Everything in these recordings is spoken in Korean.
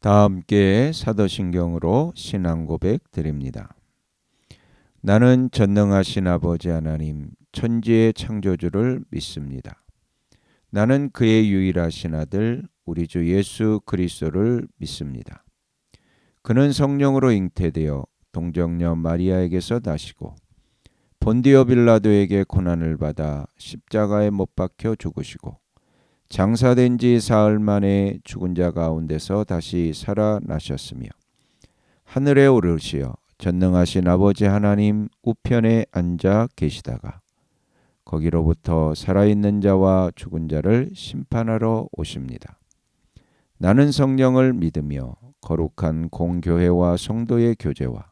다 함께 사도신경으로 신앙 고백 드립니다. 나는 전능하신 아버지 하나님 천지의 창조주를 믿습니다. 나는 그의 유일하신 아들 우리 주 예수 그리스도를 믿습니다. 그는 성령으로 잉태되어 동정녀 마리아에게서 나시고 본디오 빌라도에게 고난을 받아 십자가에 못 박혀 죽으시고 장사된 지 사흘 만에 죽은 자 가운데서 다시 살아나셨으며 하늘에 오르시어 전능하신 아버지 하나님 우편에 앉아 계시다가 거기로부터 살아있는 자와 죽은 자를 심판하러 오십니다. 나는 성령을 믿으며 거룩한 공교회와 성도의 교제와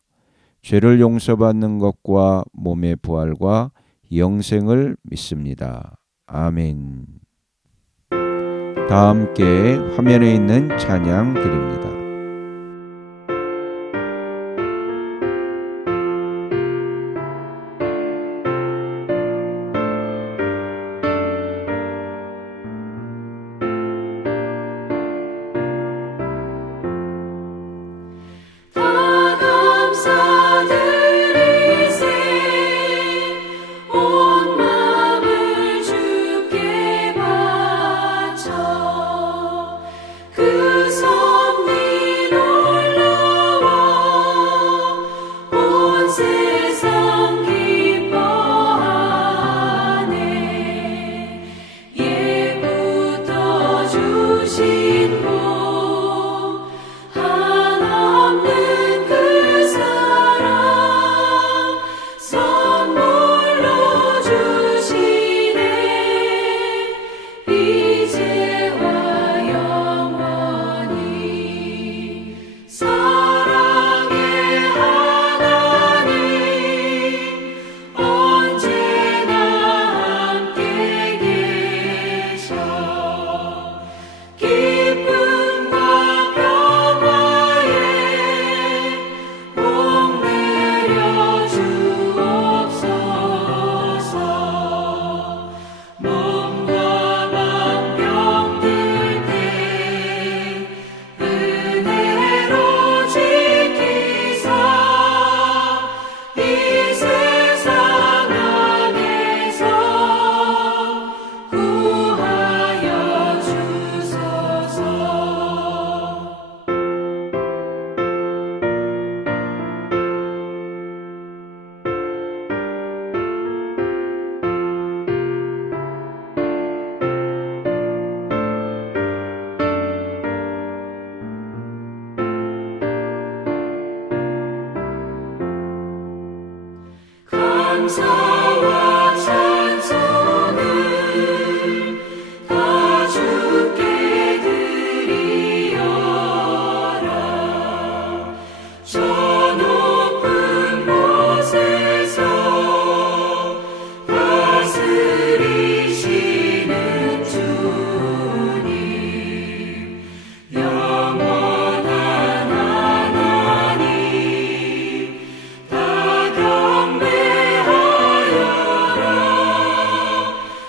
죄를 용서받는 것과 몸의 부활과 영생을 믿습니다. 아멘. 다 함께 화면에 있는 찬양 드립니다. 감사와 찬송을 다 주께 드리어라. 저 높은 곳에서 다스리시는 주님, 영원한 하나님, 다 경배하여라.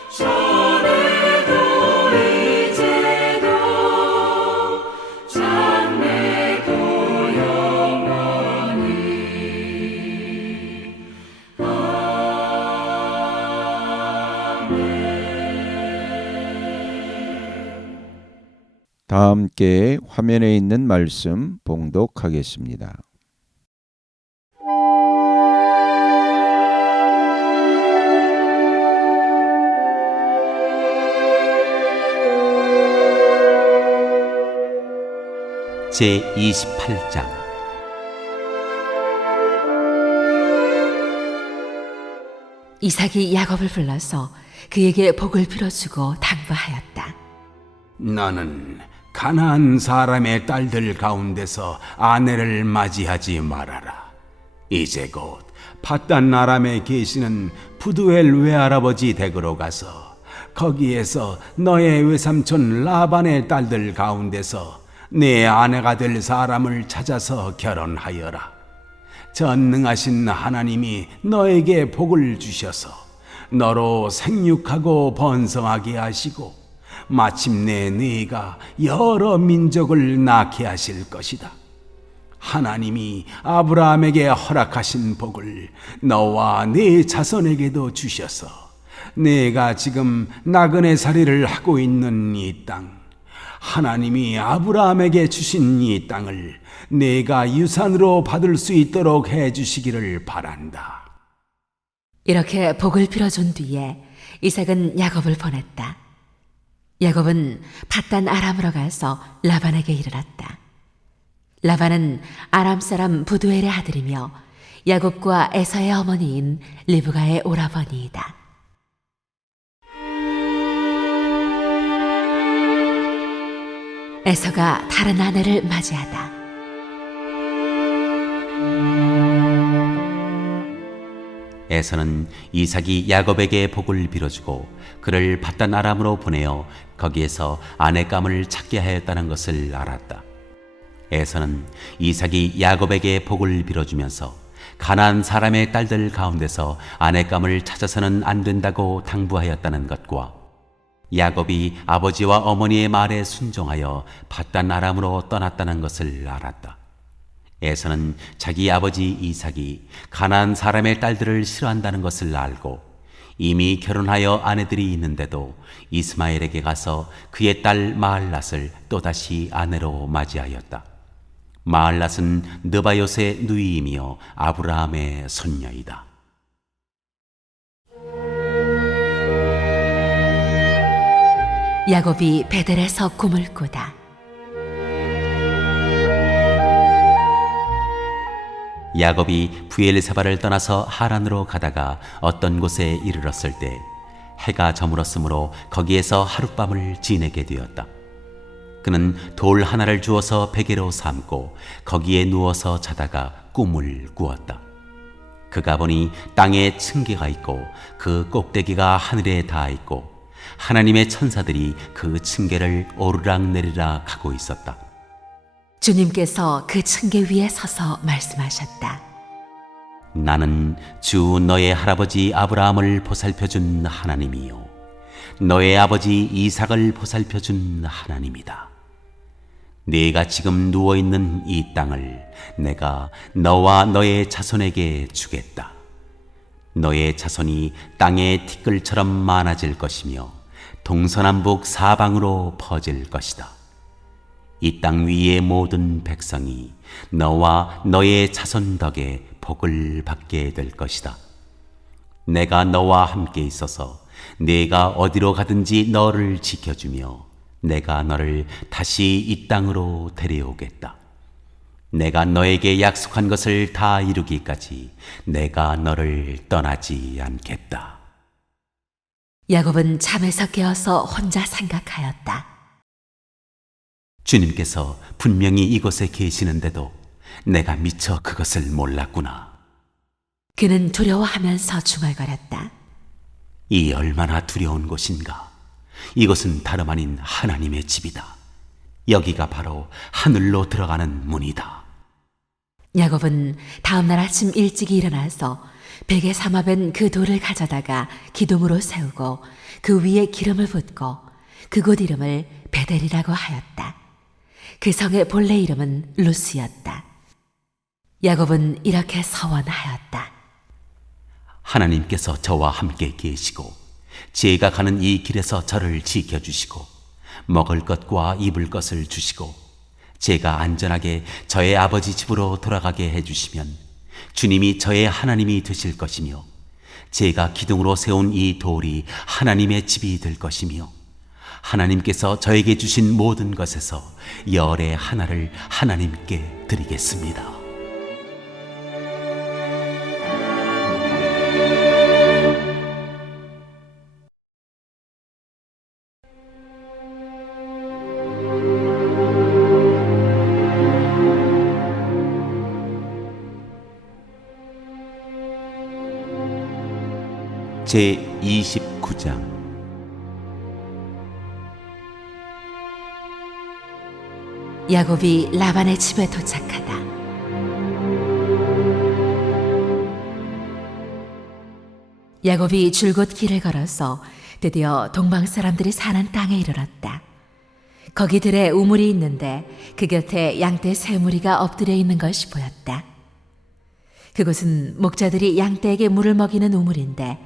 전에도 이제도 장래도 영원히. 다 함께 화면에 있는 말씀 봉독하겠습니다. 제28장 이삭이 야곱을 불러서 그에게 복을 빌어주고 당부하였다. 너는 가나안 사람의 딸들 가운데서 아내를 맞이하지 말아라. 이제 곧 밧단 아람에 계시는 푸드엘 외할아버지 댁으로 가서 거기에서 너의 외삼촌 라반의 딸들 가운데서 내 아내가 될 사람을 찾아서 결혼하여라. 전능하신 하나님이 너에게 복을 주셔서 너로 생육하고 번성하게 하시고 마침내 네가 여러 민족을 낳게 하실 것이다. 하나님이 아브라함에게 허락하신 복을 너와 네 자손에게도 주셔서 네가 지금 나그네 살이를 하고 있는 이 땅, 하나님이 아브라함에게 주신 이 땅을 네가 유산으로 받을 수 있도록 해주시기를 바란다. 이렇게 복을 빌어준 뒤에 이삭은 야곱을 보냈다. 야곱은 밧단 아람으로 가서 라반에게 이르렀다. 라반은 아람 사람 부두엘의 아들이며 야곱과 에서의 어머니인 리브가의 오라버니이다. 에서가 다른 아내를 맞이하다. 에서는 이삭이 야곱에게 복을 빌어주고 그를 밧단 아람으로 보내어 거기에서 아내감을 찾게 하였다는 것을 알았다. 에서는 이삭이 야곱에게 복을 빌어주면서 가나안 사람의 딸들 가운데서 아내감을 찾아서는 안 된다고 당부하였다는 것과 야곱이 아버지와 어머니의 말에 순종하여 밧단 아람으로 떠났다는 것을 알았다. 에서는 자기 아버지 이삭이 가나안 사람의 딸들을 싫어한다는 것을 알고 이미 결혼하여 아내들이 있는데도 이스마엘에게 가서 그의 딸 마알랏을 또다시 아내로 맞이하였다. 마알랏은 느바요스의 누이이며 아브라함의 손녀이다. 야곱이 베델에서 꿈을 꾸다. 야곱이 부엘세바를 떠나서 하란으로 가다가 어떤 곳에 이르렀을 때 해가 저물었으므로 거기에서 하룻밤을 지내게 되었다. 그는 돌 하나를 주어서 베개로 삼고 거기에 누워서 자다가 꿈을 꾸었다. 그가 보니 땅에 층계가 있고 그 꼭대기가 하늘에 닿아 있고 하나님의 천사들이 그 층계를 오르락내리락 하고 있었다. 주님께서 그 층계 위에 서서 말씀하셨다. 나는 주 너의 할아버지 아브라함을 보살펴준 하나님이요 너의 아버지 이삭을 보살펴준 하나님이다. 네가 지금 누워있는 이 땅을 내가 너와 너의 자손에게 주겠다. 너의 자손이 땅의 티끌처럼 많아질 것이며 동서남북 사방으로 퍼질 것이다. 이 땅 위의 모든 백성이 너와 너의 자손 덕에 복을 받게 될 것이다. 내가 너와 함께 있어서 네가 어디로 가든지 너를 지켜주며 내가 너를 다시 이 땅으로 데려오겠다. 내가 너에게 약속한 것을 다 이루기까지 내가 너를 떠나지 않겠다. 야곱은 잠에서 깨어서 혼자 생각하였다. 주님께서 분명히 이곳에 계시는데도 내가 미처 그것을 몰랐구나. 그는 두려워하면서 중얼거렸다. 이 얼마나 두려운 곳인가. 이곳은 다름 아닌 하나님의 집이다. 여기가 바로 하늘로 들어가는 문이다. 야곱은 다음날 아침 일찍 일어나서 베개 삼아벤 그 돌을 가져다가 기둥으로 세우고 그 위에 기름을 붓고 그곳 이름을 베델이라고 하였다. 그 성의 본래 이름은 루스였다. 야곱은 이렇게 서원하였다. 하나님께서 저와 함께 계시고 제가 가는 이 길에서 저를 지켜주시고 먹을 것과 입을 것을 주시고 제가 안전하게 저의 아버지 집으로 돌아가게 해주시면 주님이 저의 하나님이 되실 것이며 제가 기둥으로 세운 이 돌이 하나님의 집이 될 것이며 하나님께서 저에게 주신 모든 것에서 열의 하나를 하나님께 드리겠습니다. 제29장 야곱이 라반의 집에 도착하다. 야곱이 줄곧 길을 걸어서 드디어 동방 사람들이 사는 땅에 이르렀다. 거기 들에 우물이 있는데 그 곁에 양떼 세 무리가 엎드려 있는 것이 보였다. 그곳은 목자들이 양떼에게 물을 먹이는 우물인데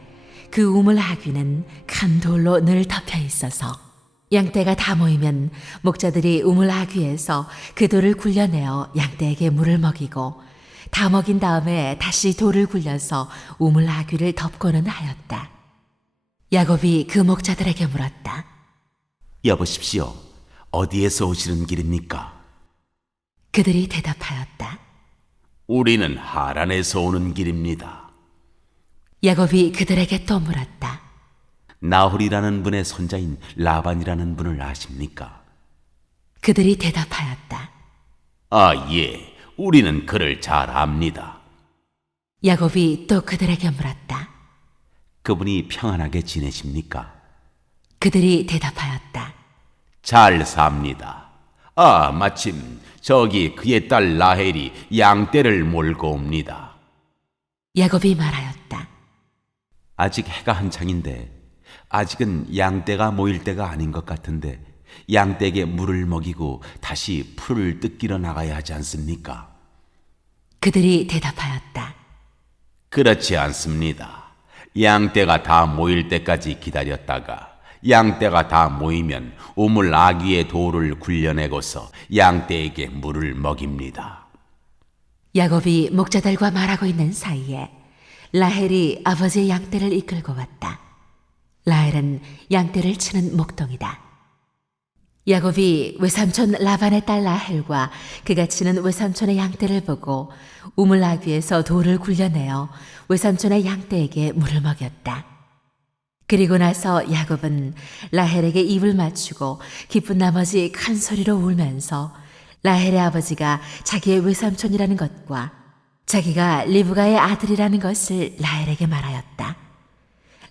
그 우물 하귀는 큰 돌로 늘 덮여 있어서 양떼가 다 모이면 목자들이 우물 하귀에서 그 돌을 굴려내어 양떼에게 물을 먹이고 다 먹인 다음에 다시 돌을 굴려서 우물 하귀를 덮고는 하였다. 야곱이 그 목자들에게 물었다. 여보십시오. 어디에서 오시는 길입니까? 그들이 대답하였다. 우리는 하란에서 오는 길입니다. 야곱이 그들에게 또 물었다. 나홀이라는 분의 손자인 라반이라는 분을 아십니까? 그들이 대답하였다. 아, 예, 우리는 그를 잘 압니다. 야곱이 또 그들에게 물었다. 그분이 평안하게 지내십니까? 그들이 대답하였다. 잘 삽니다. 아, 마침 저기 그의 딸 라헬이 양떼를 몰고 옵니다. 야곱이 말하였다. 아직 해가 한창인데 아직은 양떼가 모일 때가 아닌 것 같은데 양떼에게 물을 먹이고 다시 풀을 뜯기러 나가야 하지 않습니까? 그들이 대답하였다. 그렇지 않습니다. 양떼가 다 모일 때까지 기다렸다가 양떼가 다 모이면 우물 아귀의 돌을 굴려내고서 양떼에게 물을 먹입니다. 야곱이 목자들과 말하고 있는 사이에 라헬이 아버지의 양떼를 이끌고 왔다. 라헬은 양떼를 치는 목동이다. 야곱이 외삼촌 라반의 딸 라헬과 그가 치는 외삼촌의 양떼를 보고 우물 아귀에서 돌을 굴려내어 외삼촌의 양떼에게 물을 먹였다. 그리고 나서 야곱은 라헬에게 입을 맞추고 기쁜 나머지 큰 소리로 울면서 라헬의 아버지가 자기의 외삼촌이라는 것과 자기가 리브가의 아들이라는 것을 라헬에게 말하였다.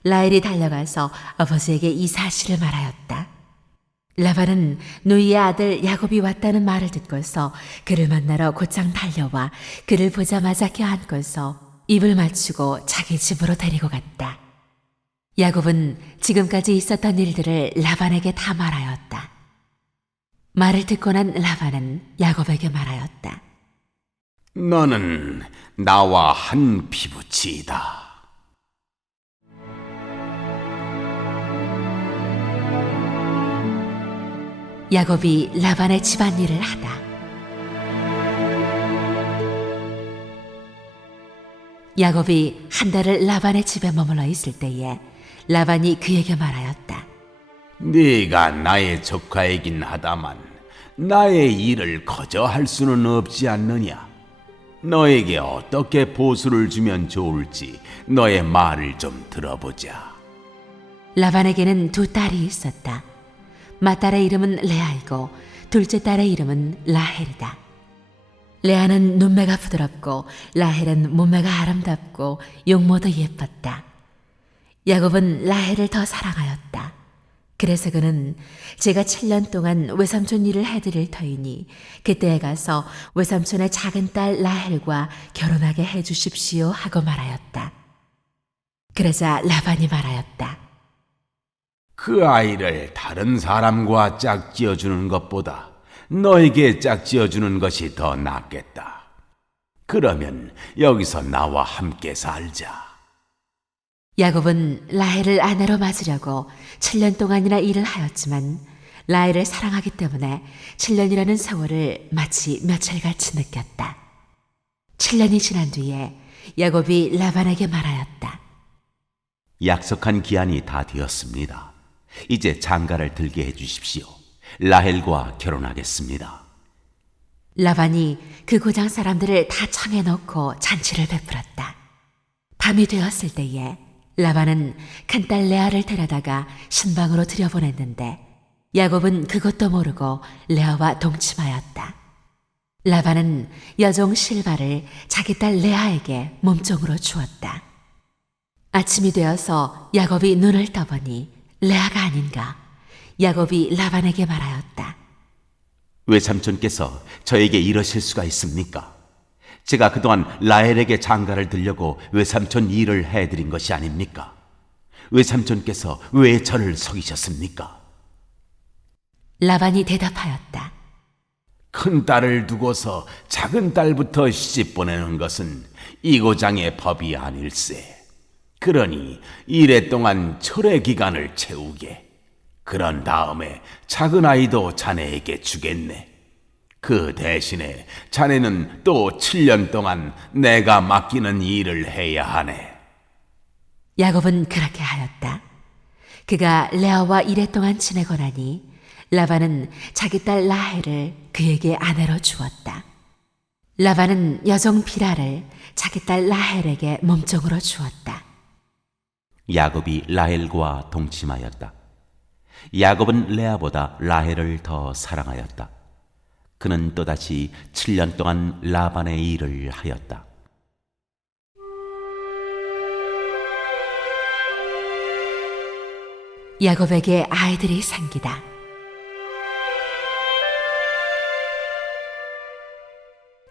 라헬이 달려가서 아버지에게 이 사실을 말하였다. 라반은 누이의 아들 야곱이 왔다는 말을 듣고서 그를 만나러 곧장 달려와 그를 보자마자 껴안고서 입을 맞추고 자기 집으로 데리고 갔다. 야곱은 지금까지 있었던 일들을 라반에게 다 말하였다. 말을 듣고 난 라반은 야곱에게 말하였다. 너는 나와 한 피부치이다. 야곱이 라반의 집안일을 하다. 야곱이 한 달을 라반의 집에 머물러 있을 때에 라반이 그에게 말하였다. 네가 나의 조카이긴 하다만 나의 일을 거저 할 수는 없지 않느냐. 너에게 어떻게 보수를 주면 좋을지 너의 말을 좀 들어보자. 라반에게는 두 딸이 있었다. 맏딸의 이름은 레아이고 둘째 딸의 이름은 라헬이다. 레아는 눈매가 부드럽고 라헬은 몸매가 아름답고 용모도 예뻤다. 야곱은 라헬을 더 사랑하였다. 그래서 그는 제가 7년 동안 외삼촌 일을 해드릴 터이니 그때에 가서 외삼촌의 작은 딸 라헬과 결혼하게 해주십시오 하고 말하였다. 그러자 라반이 말하였다. 그 아이를 다른 사람과 짝지어주는 것보다 너에게 짝지어주는 것이 더 낫겠다. 그러면 여기서 나와 함께 살자. 야곱은 라헬을 아내로 맞으려고 7년 동안이나 일을 하였지만 라헬을 사랑하기 때문에 7년이라는 세월을 마치 며칠같이 느꼈다. 7년이 지난 뒤에 야곱이 라반에게 말하였다. 약속한 기한이 다 되었습니다. 이제 장가를 들게 해주십시오. 라헬과 결혼하겠습니다. 라반이 그 고장 사람들을 다 청해놓고 잔치를 베풀었다. 밤이 되었을 때에 라반은 큰딸 레아를 데려다가 신방으로 들여보냈는데 야곱은 그것도 모르고 레아와 동침하였다. 라반은 여종 실바를 자기 딸 레아에게 몸종으로 주었다. 아침이 되어서 야곱이 눈을 떠보니 레아가 아닌가. 야곱이 라반에게 말하였다. 외삼촌께서 저에게 이러실 수가 있습니까? 제가 그동안 라헬에게 장가를 들려고 외삼촌 일을 해드린 것이 아닙니까? 외삼촌께서 왜 저를 속이셨습니까? 라반이 대답하였다. 큰 딸을 두고서 작은 딸부터 시집 보내는 것은 이고장의 법이 아닐세. 그러니 이래 동안 철회 기간을 채우게. 그런 다음에 작은 아이도 자네에게 주겠네. 그 대신에 자네는 또 7년 동안 내가 맡기는 일을 해야 하네. 야곱은 그렇게 하였다. 그가 레아와 이랫동안 지내고 나니 라반은 자기 딸 라헬을 그에게 아내로 주었다. 라반은 여종 비라를 자기 딸 라헬에게 몸종으로 주었다. 야곱이 라헬과 동침하였다. 야곱은 레아보다 라헬을 더 사랑하였다. 그는 또다시 7년 동안 라반의 일을 하였다. 야곱에게 아이들이 생기다.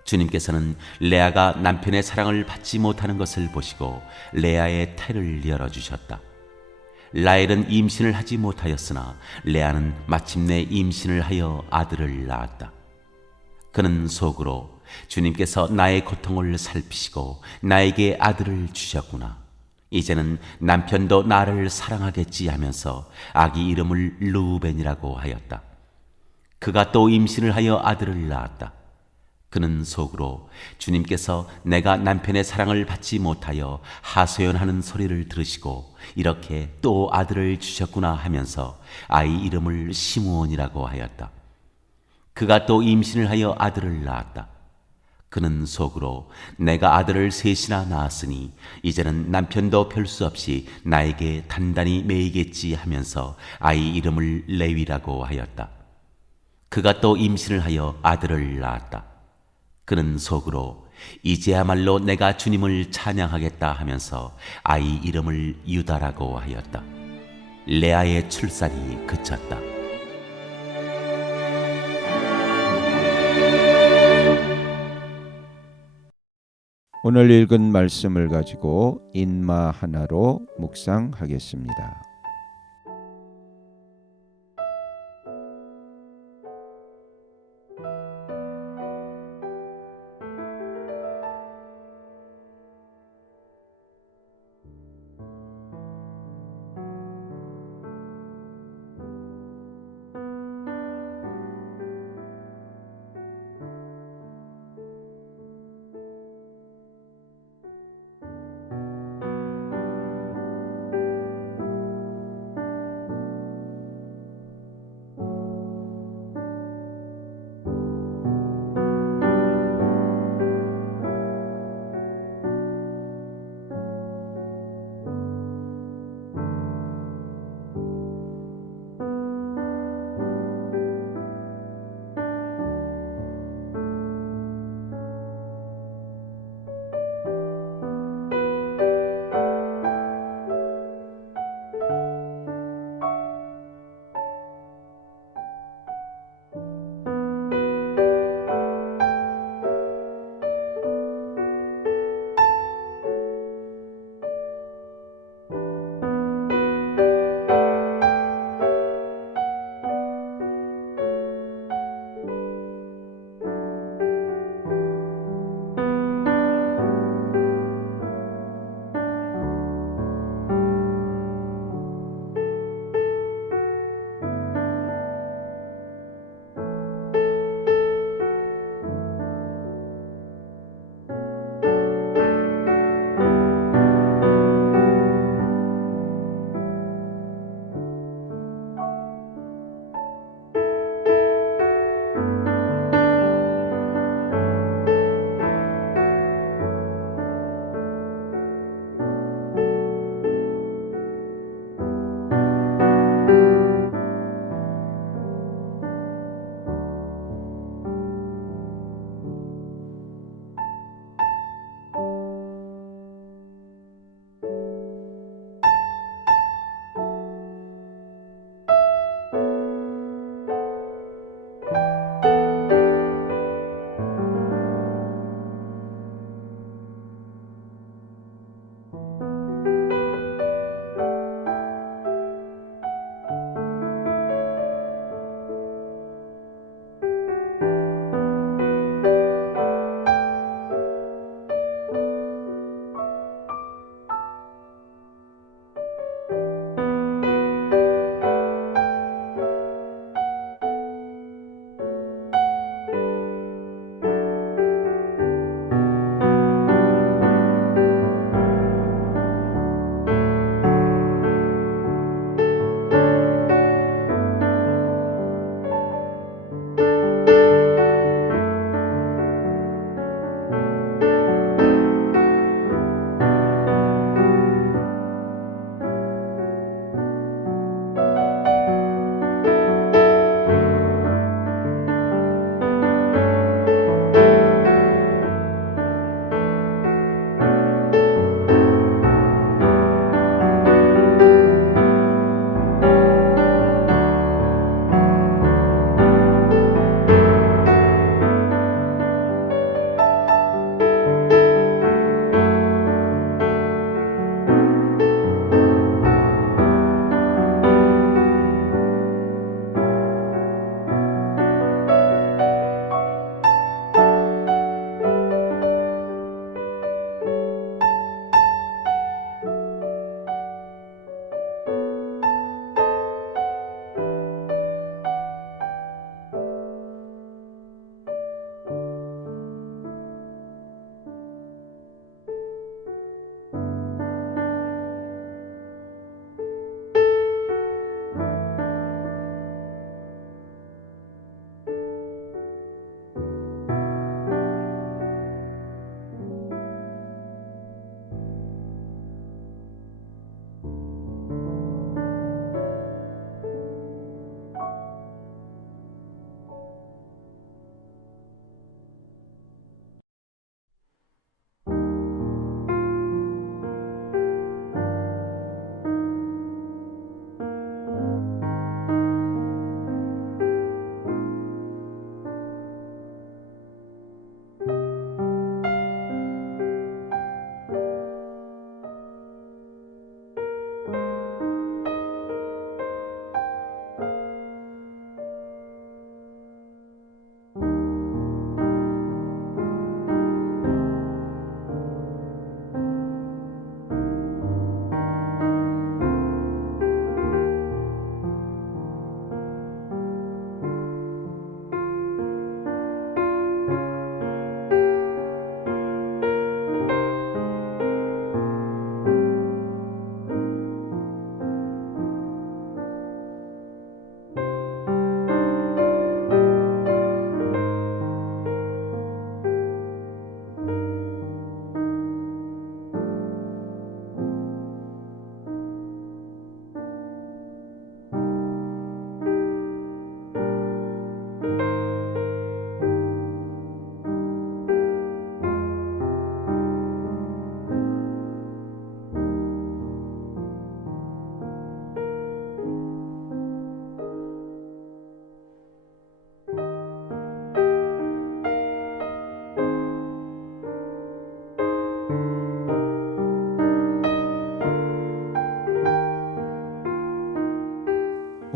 주님께서는 레아가 남편의 사랑을 받지 못하는 것을 보시고 레아의 태를 열어주셨다. 라헬은 임신을 하지 못하였으나 레아는 마침내 임신을 하여 아들을 낳았다. 그는 속으로 주님께서 나의 고통을 살피시고 나에게 아들을 주셨구나. 이제는 남편도 나를 사랑하겠지 하면서 아기 이름을 르우벤이라고 하였다. 그가 또 임신을 하여 아들을 낳았다. 그는 속으로 주님께서 내가 남편의 사랑을 받지 못하여 하소연하는 소리를 들으시고 이렇게 또 아들을 주셨구나 하면서 아이 이름을 시므온이라고 하였다. 그가 또 임신을 하여 아들을 낳았다. 그는 속으로 내가 아들을 셋이나 낳았으니 이제는 남편도 별 수 없이 나에게 단단히 매이겠지 하면서 아이 이름을 레위라고 하였다. 그가 또 임신을 하여 아들을 낳았다. 그는 속으로 이제야말로 내가 주님을 찬양하겠다 하면서 아이 이름을 유다라고 하였다. 레아의 출산이 그쳤다. 오늘 읽은 말씀을 가지고 인마 하나로 묵상하겠습니다.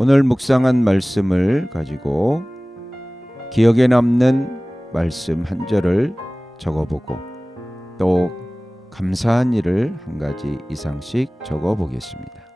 오늘 묵상한 말씀을 가지고 기억에 남는 말씀 한 절을 적어보고 또 감사한 일을 한 가지 이상씩 적어보겠습니다.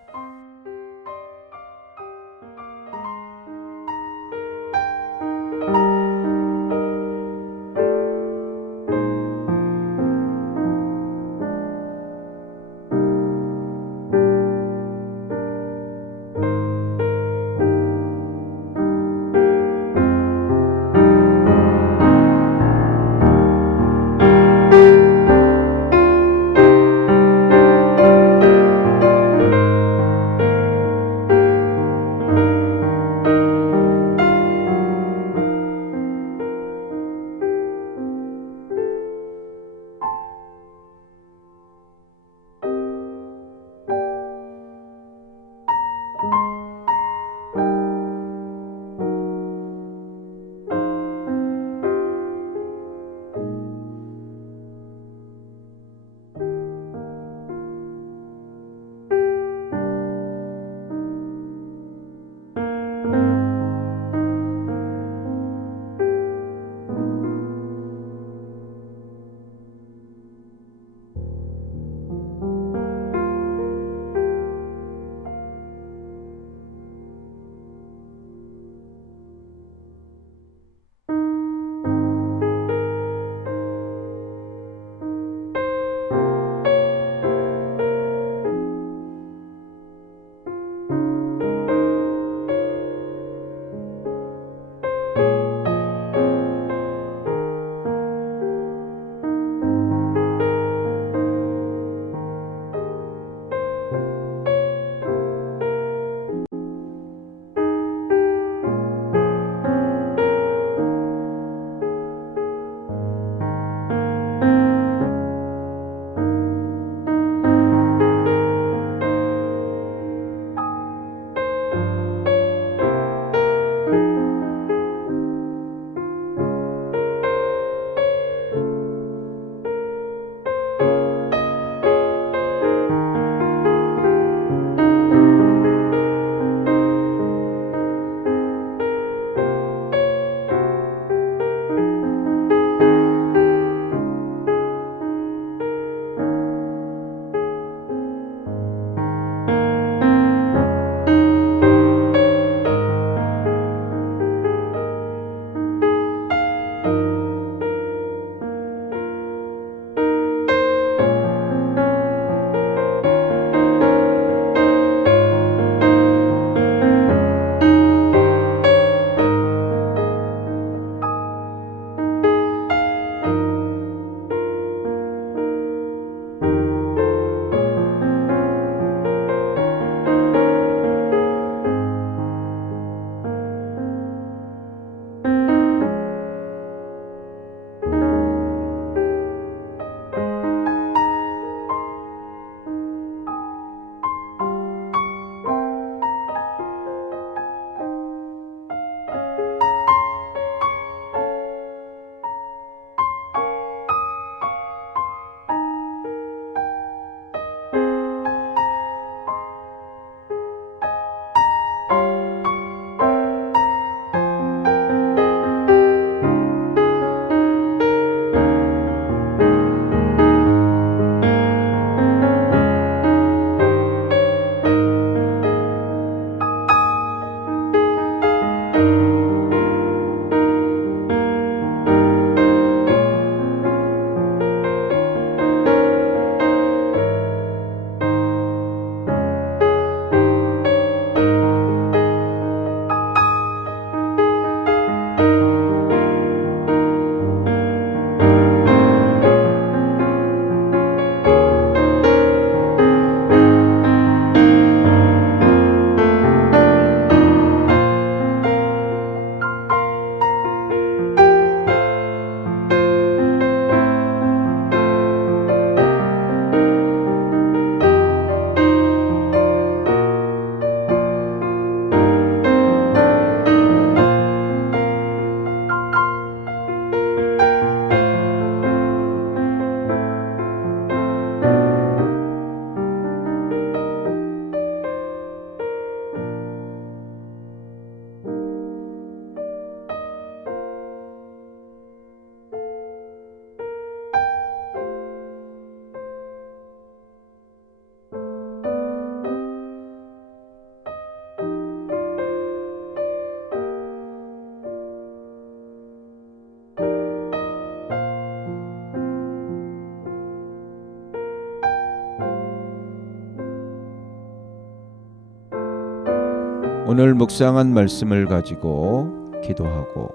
오늘 묵상한 말씀을 가지고 기도하고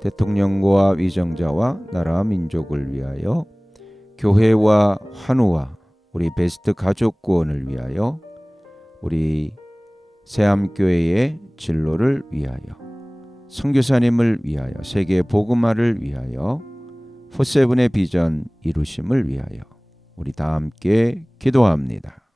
대통령과 위정자와 나라 민족을 위하여 교회와 환우와 우리 베스트 가족 구원을 위하여 우리 새암교회의 진로를 위하여 선교사님을 위하여 세계 복음화를 위하여 포세븐의 비전 이루심을 위하여 우리 다 함께 기도합니다.